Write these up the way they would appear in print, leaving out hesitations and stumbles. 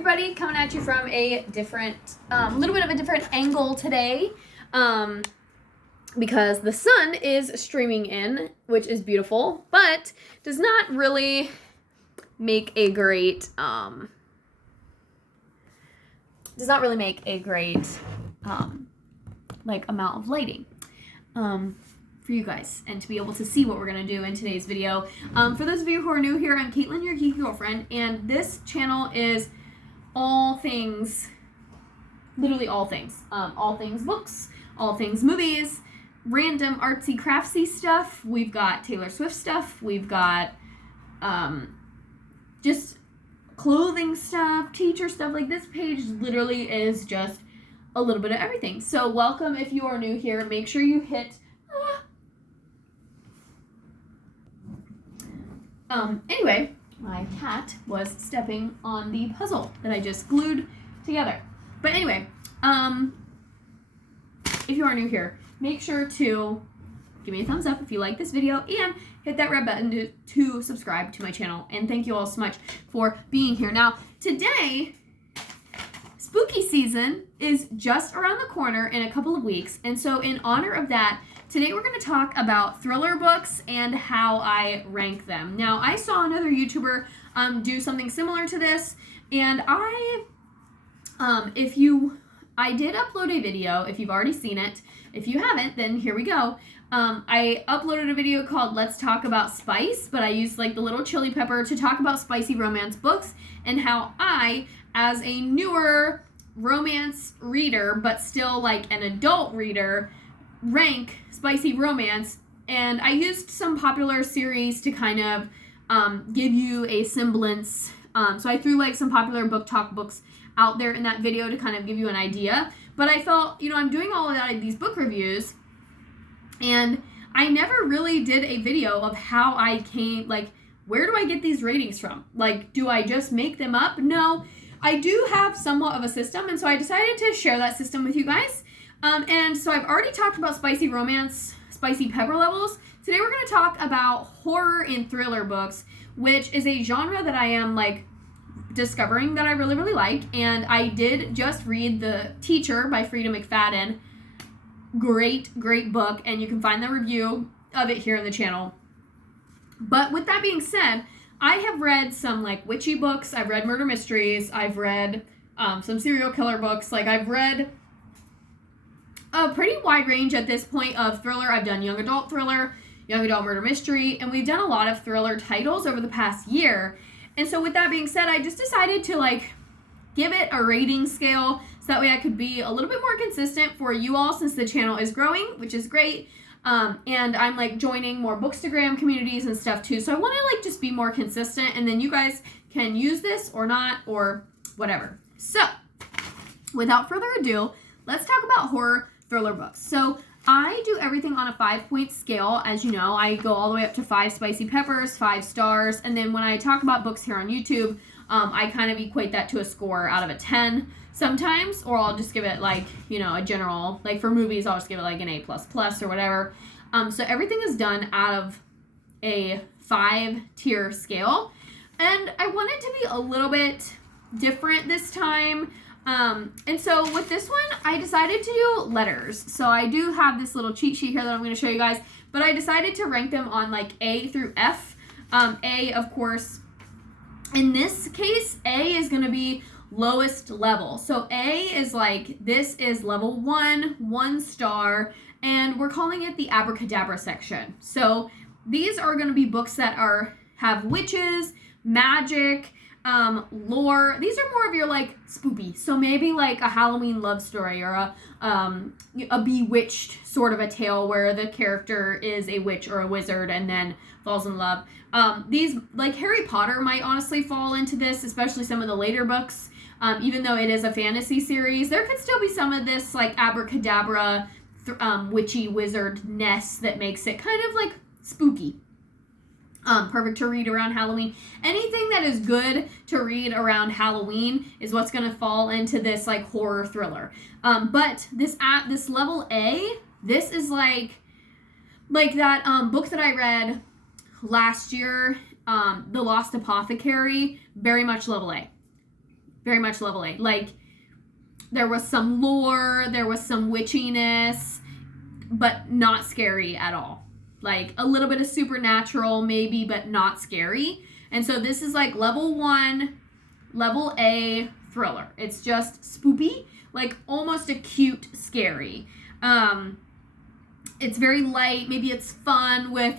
everybody, coming at you from a different, little bit of a different angle today, because the sun is streaming in, which is beautiful, but does not really make a great, like, amount of lighting, for you guys, and to be able to see what we're going to do in today's video. For those of you who are new here, I'm Caitlin, your geeky girlfriend, and this channel is all things, literally all things books, all things movies, random artsy craftsy stuff. We've got Taylor Swift stuff, we've got just clothing stuff, teacher stuff. Like, this page literally is just a little bit of everything. So welcome if you are new here. Make sure you hit anyway, my cat was stepping on the puzzle that I just glued together. But anyway, if you are new here, make sure to give me a thumbs up if you like this video and hit that red button to subscribe to my channel. And thank you all so much for being here. Now, today, spooky season is just around the corner in a couple of weeks. And so in honor of that, today we're going to talk about thriller books and how I rank them. Now, I saw another YouTuber do something similar to this, and I did upload a video, if you've already seen it. If you haven't, then here we go. I uploaded a video called Let's Talk About Spice, but I used like the little chili pepper to talk about spicy romance books and how I, as a newer romance reader, but still like an adult reader, rank spicy romance. And I used some popular series to kind of give you a semblance. So I threw like some popular book talk books out there in that video to kind of give you an idea. But I felt, I'm doing all of that, these book reviews, and I never really did a video of how I came, like, where do I get these ratings from? Like, do I just make them up? No, I do have somewhat of a system, and so I decided to share that system with you guys. And so I've already talked about spicy romance, spicy pepper levels. Today we're going to talk about horror and thriller books, which is a genre that I am, like, discovering that I really, really like. And I did just read The Teacher by Freida McFadden. Great book, and you can find the review of it here in the channel. But with that being said, I have read some, like, witchy books. I've read murder mysteries. I've read some serial killer books. Like, I've read a pretty wide range at this point of thriller. I've done young adult thriller, young adult murder mystery, and we've done a lot of thriller titles over the past year. And so with that being said, I just decided to, like, give it a rating scale so that way I could be a little bit more consistent for you all, since the channel is growing, which is great. And I'm, like, joining more Bookstagram communities and stuff too. So I want to, like, just be more consistent, and then you guys can use this or not or whatever. So without further ado, let's talk about horror thriller books. So I do everything on a 5-point scale. As you know, I go all the way up to 5 spicy peppers, 5 stars. And then when I talk about books here on YouTube, I kind of equate that to a score out of a 10 sometimes, or I'll just give it, like, a general, like for movies, I'll just give it like an A++ or whatever. So everything is done out of a 5-tier scale. And I wanted to be a little bit different this time. And so with this one, I decided to do letters. So I do have this little cheat sheet here that I'm going to show you guys, but I decided to rank them on, like, A through F. A, of course, in this case, A is going to be lowest level. So A is like, this is level 1 star, and we're calling it the abracadabra section. So these are going to be books that have witches, magic, lore. These are more of your, like, spoopy. So maybe like a Halloween love story, or a bewitched sort of a tale where the character is a witch or a wizard and then falls in love. These, like Harry Potter, might honestly fall into this, especially some of the later books. Even though it is a fantasy series, there could still be some of this, like, abracadabra, witchy wizard-ness that makes it kind of, like, spooky. Perfect to read around Halloween. Anything that is good to read around Halloween is what's going to fall into this, like, horror thriller. But this level A, this is like that book that I read last year, The Lost Apothecary, very much level A. very much level A. Like, there was some lore, there was some witchiness, but not scary at all. Like, a little bit of supernatural maybe, but not scary. And so this is like level 1, level A thriller. It's just spoopy, like almost a cute scary. It's very light. Maybe it's fun with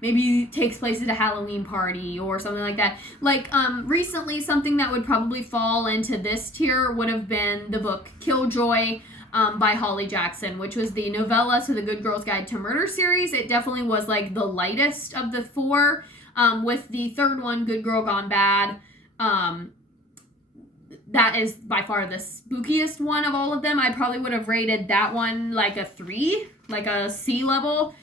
maybe it takes place at a Halloween party or something like that. Like, recently, something that would probably fall into this tier would have been the book Killjoy by Holly Jackson, which was the novella to the Good Girl's Guide to Murder series. It definitely was like the lightest of the 4, with the third one, Good Girl Gone Bad. That is by far the spookiest one of all of them. I probably would have rated that one like a 3, like a C level,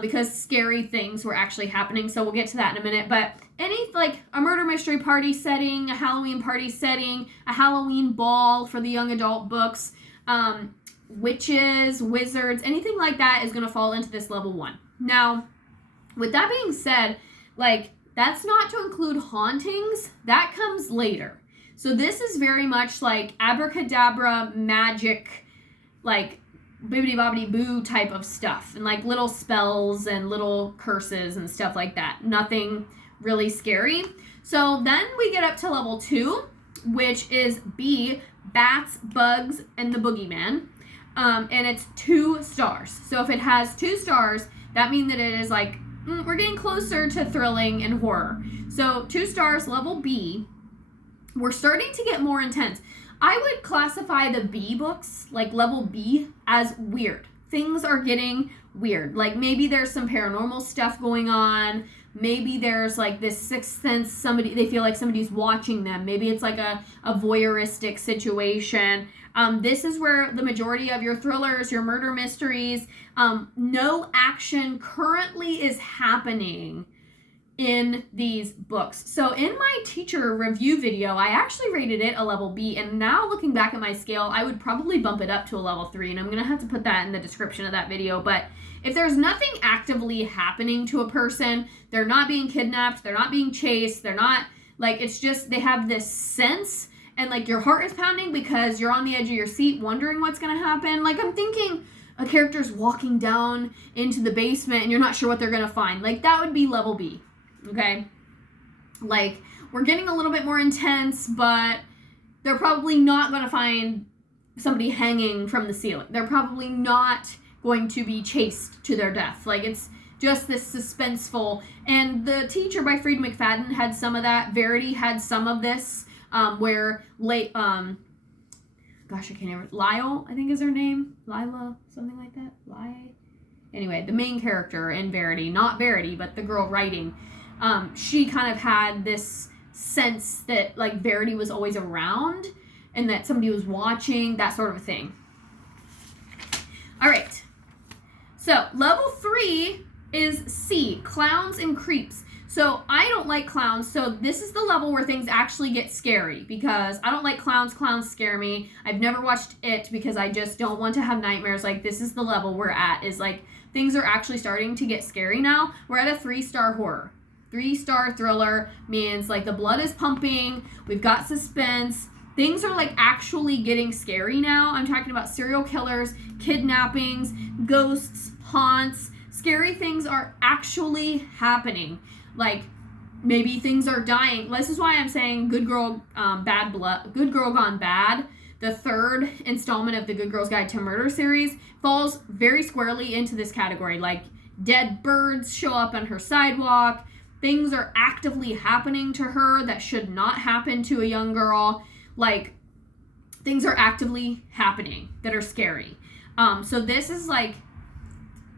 because scary things were actually happening. So we'll get to that in a minute. But any, like, a murder mystery party setting, a Halloween party setting, a Halloween ball for the young adult books, witches, wizards, anything like that is going to fall into this level 1. Now, with that being said, like, that's not to include hauntings. That comes later. So this is very much like abracadabra, magic, like bibbidi bobbidi boo type of stuff, and like little spells and little curses and stuff like that. Nothing really scary. So then we get up to level 2, which is B, Bats, Bugs, and the Boogeyman. And it's 2 stars. So if it has 2 stars, that means that it is like, we're getting closer to thrilling and horror. So 2 stars, level B. We're starting to get more intense. I would classify the B books, like level B, as weird. Things are getting weird. Like, maybe there's some paranormal stuff going on. Maybe there's like this sixth sense, they feel like somebody's watching them. Maybe it's like a voyeuristic situation. This is where the majority of your thrillers, your murder mysteries, no action currently is happening in these books. So in my teacher review video, I actually rated it a level B, and now looking back at my scale, I would probably bump it up to a level 3, and I'm going to have to put that in the description of that video. But if there's nothing actively happening to a person, they're not being kidnapped, they're not being chased, they're not, like, it's just, they have this sense, and like your heart is pounding because you're on the edge of your seat wondering what's going to happen. Like, I'm thinking a character's walking down into the basement and you're not sure what they're going to find. Like, that would be level B. Okay, like, we're getting a little bit more intense, but they're probably not going to find somebody hanging from the ceiling. They're probably not going to be chased to their death. Like, it's just this suspenseful. And The Teacher by Freed McFadden had some of that. Verity had some of this, where I can't remember. Lyle, I think is her name. Lila, something like that. Anyway, the main character in Verity, not Verity, but the girl writing. She kind of had this sense that, like, Verity was always around and that somebody was watching, that sort of thing. All right. So, level 3 is C, Clowns and Creeps. So, I don't like clowns, so this is the level where things actually get scary, because I don't like clowns. Clowns scare me. I've never watched it because I just don't want to have nightmares. Like, this is the level we're at, is like, things are actually starting to get scary now. We're at a 3-star horror. 3-star thriller means, like, the blood is pumping, we've got suspense, things are, like, actually getting scary now. I'm talking about serial killers, kidnappings, ghosts, haunts. Scary things are actually happening. Like, maybe things are dying. This is why I'm saying Good Girl Gone Bad, the 3rd installment of the Good Girl's Guide to Murder series, falls very squarely into this category. Like, dead birds show up on her sidewalk. Things are actively happening to her that should not happen to a young girl. Like, things are actively happening that are scary. So this is like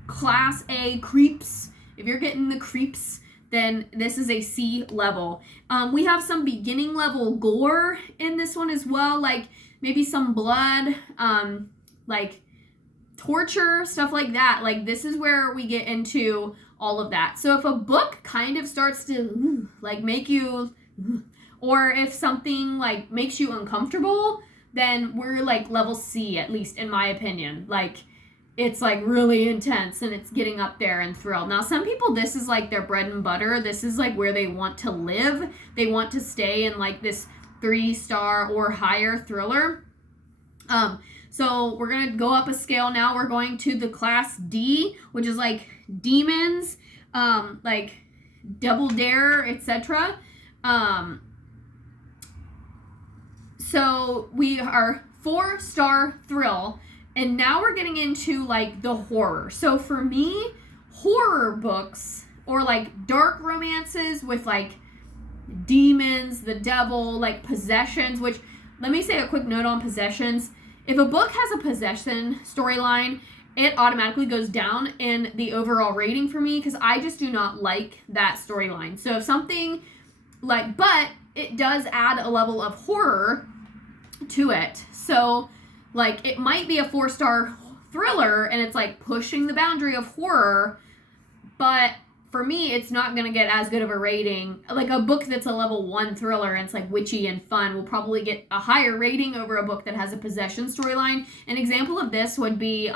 class A creeps. If you're getting the creeps, then this is a C level. We have some beginning level gore in this one as well. Like, maybe some blood, like torture, stuff like that. Like, this is where we get into all of that. So if a book kind of starts to like make you, or if something like makes you uncomfortable, then we're like level C, at least in my opinion. Like, it's like really intense and it's getting up there and thrill. Now, some people, this is like their bread and butter. This is like where they want to live. They want to stay in like this 3-star or higher thriller. So we're going to go up a scale now. We're going to the class D, which is like demons, like Double Dare, etc. So we are 4-star thrill, and now we're getting into like the horror. So for me, horror books or like dark romances with like demons, the devil, like possessions, which let me say a quick note on possessions. If a book has a possession storyline, it automatically goes down in the overall rating for me because I just do not like that storyline. So if something like, but it does add a level of horror to it. So like it might be a 4-star thriller and it's like pushing the boundary of horror, but for me, it's not going to get as good of a rating. Like a book that's a level 1 thriller and it's like witchy and fun will probably get a higher rating over a book that has a possession storyline. An example of this would be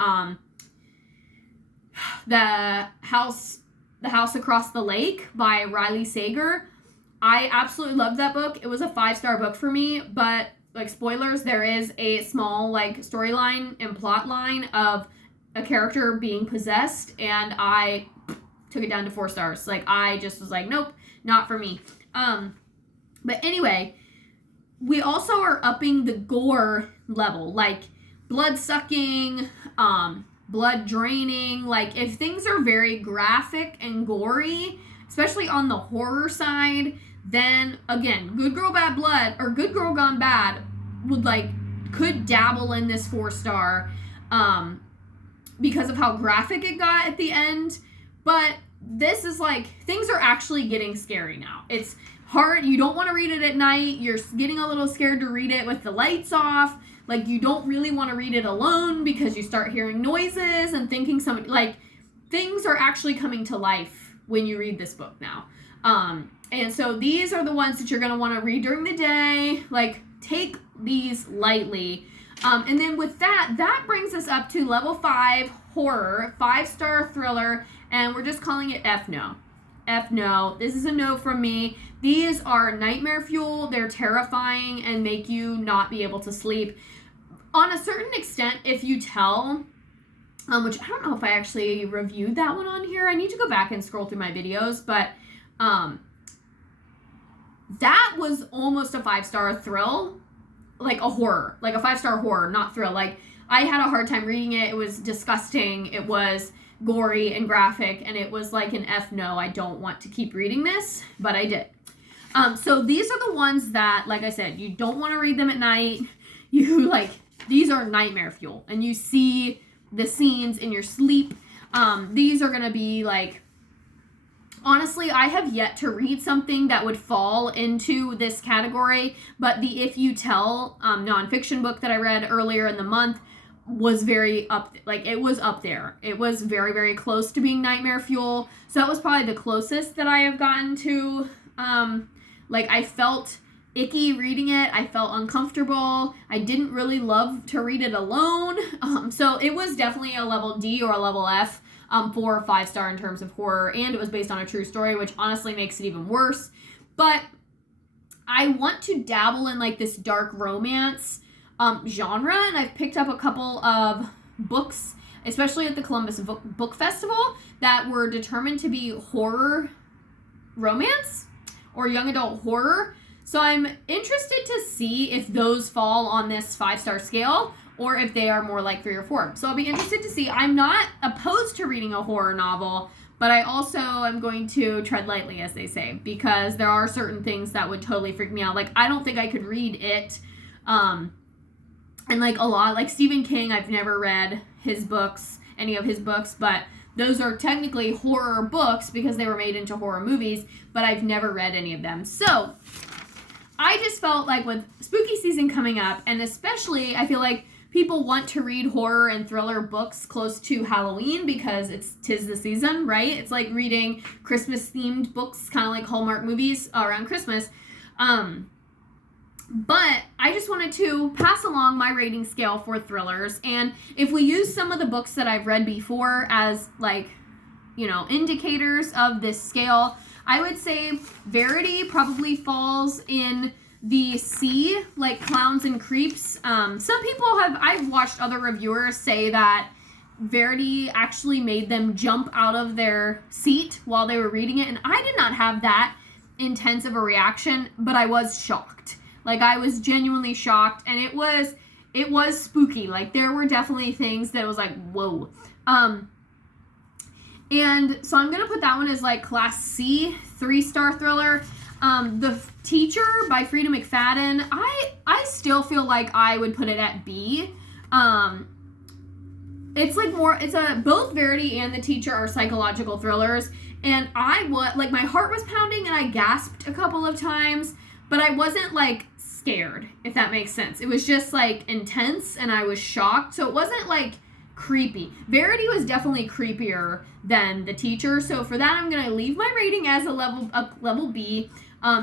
the House Across the Lake by Riley Sager. I absolutely loved that book. It was a 5-star book for me, but like spoilers, there is a small like storyline and plot line of a character being possessed, and I took it down to 4 stars. Like I just was like, nope, not for me. But anyway, we also are upping the gore level, like blood sucking, blood draining. Like if things are very graphic and gory, especially on the horror side, then again, Good Girl Bad Blood or Good Girl Gone Bad could dabble in this 4-star because of how graphic it got at the end. But this is like, things are actually getting scary now. It's hard. You don't want to read it at night. You're getting a little scared to read it with the lights off. Like you don't really want to read it alone because you start hearing noises and thinking somebody, like things are actually coming to life when you read this book now. And so these are the ones that you're going to want to read during the day. Like take these lightly. And then with that brings us up to level 5 horror, 5-star thriller, and we're just calling it F no. F no. This is a no from me. These are nightmare fuel. They're terrifying and make you not be able to sleep. On a certain extent, if you tell, which I don't know if I actually reviewed that one on here. I need to go back and scroll through my videos, but that was almost a 5-star thrill. Like a horror, like a 5-star horror, not thrill. Like I had a hard time reading it. It was disgusting. It was gory and graphic, and it was like an F no. I don't want to keep reading this, but I did. So these are the ones that, like I said, you don't want to read them at night. You like, these are nightmare fuel, and you see the scenes in your sleep. These are gonna be like, honestly, I have yet to read something that would fall into this category, but the If You Tell nonfiction book that I read earlier in the month was very it was up there. It was very, very close to being nightmare fuel. So that was probably the closest that I have gotten to, I felt icky reading it. I felt uncomfortable. I didn't really love to read it alone. So it was definitely a level D or a level F. 4 or 5-star in terms of horror, and it was based on a true story, which honestly makes it even worse. But I want to dabble in like this dark romance genre, and I've picked up a couple of books, especially at the Columbus Book Festival, that were determined to be horror romance or young adult horror. So I'm interested to see if those fall on this 5-star scale, or if they are more like 3 or 4. So I'll be interested to see. I'm not opposed to reading a horror novel, but I also am going to tread lightly, as they say, because there are certain things that would totally freak me out. Like, I don't think I could read it. And like a lot, like Stephen King, I've never read his books, any of his books, but those are technically horror books because they were made into horror movies, but I've never read any of them. So I just felt like with spooky season coming up, and especially I feel like people want to read horror and thriller books close to Halloween because tis the season, right? It's like reading Christmas-themed books, kind of like Hallmark movies around Christmas. But I just wanted to pass along my rating scale for thrillers. And if we use some of the books that I've read before as indicators of this scale, I would say Verity probably falls in The C, like Clowns and Creeps, some people I've watched other reviewers say that Verity actually made them jump out of their seat while they were reading it, and I did not have that intense of a reaction, but I was shocked. Like, I was genuinely shocked, and it was spooky. Like, there were definitely things that was like, whoa. And so I'm gonna put that one as like Class C, 3-star thriller. The Teacher by Frida McFadden, I still feel like I would put it at B. It's like both Verity and The Teacher are psychological thrillers, and like, my heart was pounding and I gasped a couple of times, but I wasn't like scared, if that makes sense. It was just like intense and I was shocked, so it wasn't like creepy. Verity was definitely creepier than The Teacher, so for that I'm gonna leave my rating as a level B,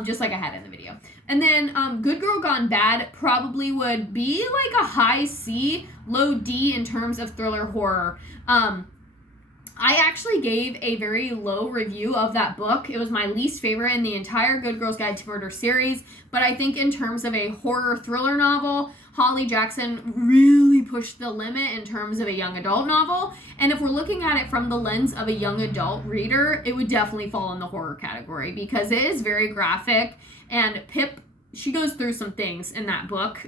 just like I had in the video. And then Good Girl Gone Bad probably would be like a high C, low D in terms of thriller horror. I actually gave a very low review of that book. It was my least favorite in the entire Good Girl's Guide to Murder series, but I think in terms of a horror thriller novel, Holly Jackson really pushed the limit in terms of a young adult novel, and if we're looking at it from the lens of a young adult reader, it would definitely fall in the horror category because it is very graphic, and Pip, she goes through some things in that book,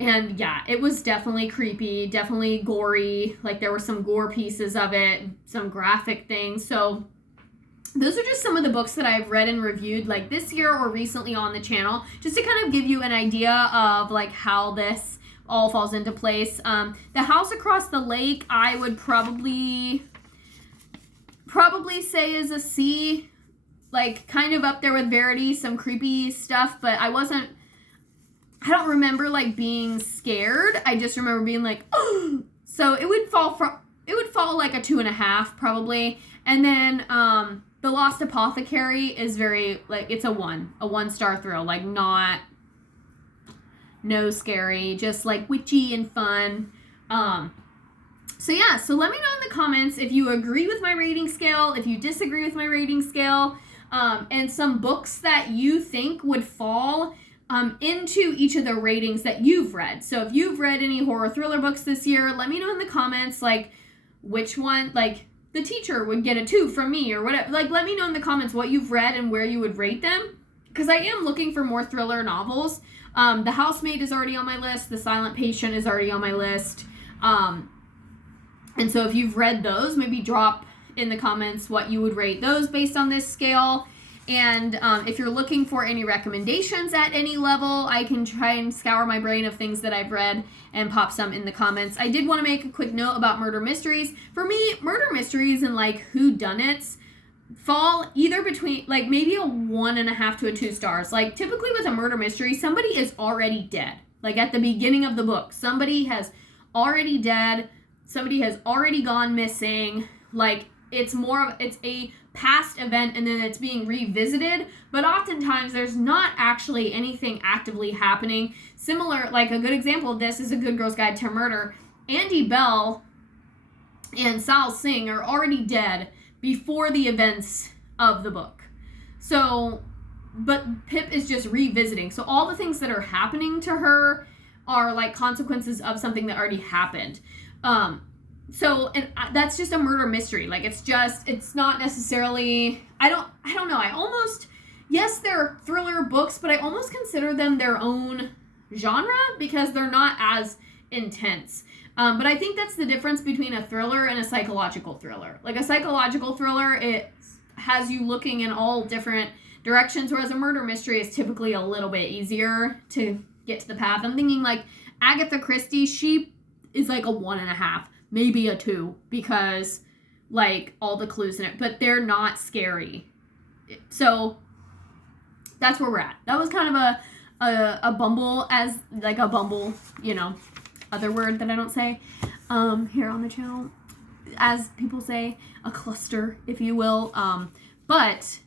and yeah, it was definitely creepy, definitely gory, like there were some gore pieces of it, some graphic things, so those are just some of the books that I've read and reviewed like this year or recently on the channel, just to kind of give you an idea of like how this all falls into place. The House Across the Lake, I would probably say is a C, like kind of up there with Verity, some creepy stuff, but I don't remember like being scared. I just remember being like, oh, so it would fall like a 2.5 probably. And then The Lost Apothecary is very, like, it's a 1-star thrill, like no scary, just like witchy and fun. So yeah, so let me know in the comments if you agree with my rating scale, if you disagree with my rating scale, and some books that you think would fall into each of the ratings that you've read. So if you've read any horror thriller books this year, let me know in the comments, like, which one, like, The Teacher would get a 2 from me or whatever. Like, let me know in the comments what you've read and where you would rate them, because I am looking for more thriller novels. The Housemaid is already on my list. The Silent Patient is already on my list. And so if you've read those, maybe drop in the comments what you would rate those based on this scale. And if you're looking for any recommendations at any level, I can try and scour my brain of things that I've read and pop some in the comments. I did want to make a quick note about murder mysteries. For me, murder mysteries and like whodunits fall either between like maybe a 1.5 to a 2 stars. Like typically with a murder mystery, somebody is already dead. Like at the beginning of the book, somebody has already dead. Somebody has already gone missing. Like it's a past event and then it's being revisited, but oftentimes there's not actually anything actively happening. Similar, like a good example of this is A Good Girl's Guide to Murder. Andy Bell and Sal Singh are already dead before the events of the book. So, but Pip is just revisiting. So all the things that are happening to her are like consequences of something that already happened. So, and that's just a murder mystery. Like, it's not necessarily, I don't know. Yes, they're thriller books, but I almost consider them their own genre because they're not as intense. But I think that's the difference between a thriller and a psychological thriller. Like, a psychological thriller, it has you looking in all different directions, whereas a murder mystery is typically a little bit easier to get to the path. I'm thinking, like, Agatha Christie, she is like a 1.5. Maybe a 2 because like all the clues in it, but they're not scary. So that's where we're at. That was kind of a bumble, as like a bumble, other word that I don't say here on the channel, as people say, a cluster, if you will. But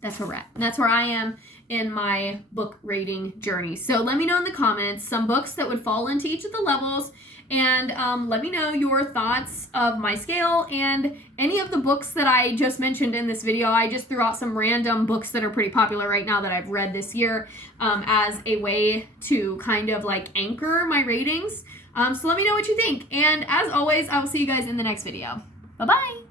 that's where we're at. And that's where I am in my book rating journey. So let me know in the comments some books that would fall into each of the levels And let me know your thoughts of my scale and any of the books that I just mentioned in this video. I just threw out some random books that are pretty popular right now that I've read this year as a way to kind of like anchor my ratings. So let me know what you think. And as always, I will see you guys in the next video. Bye-bye.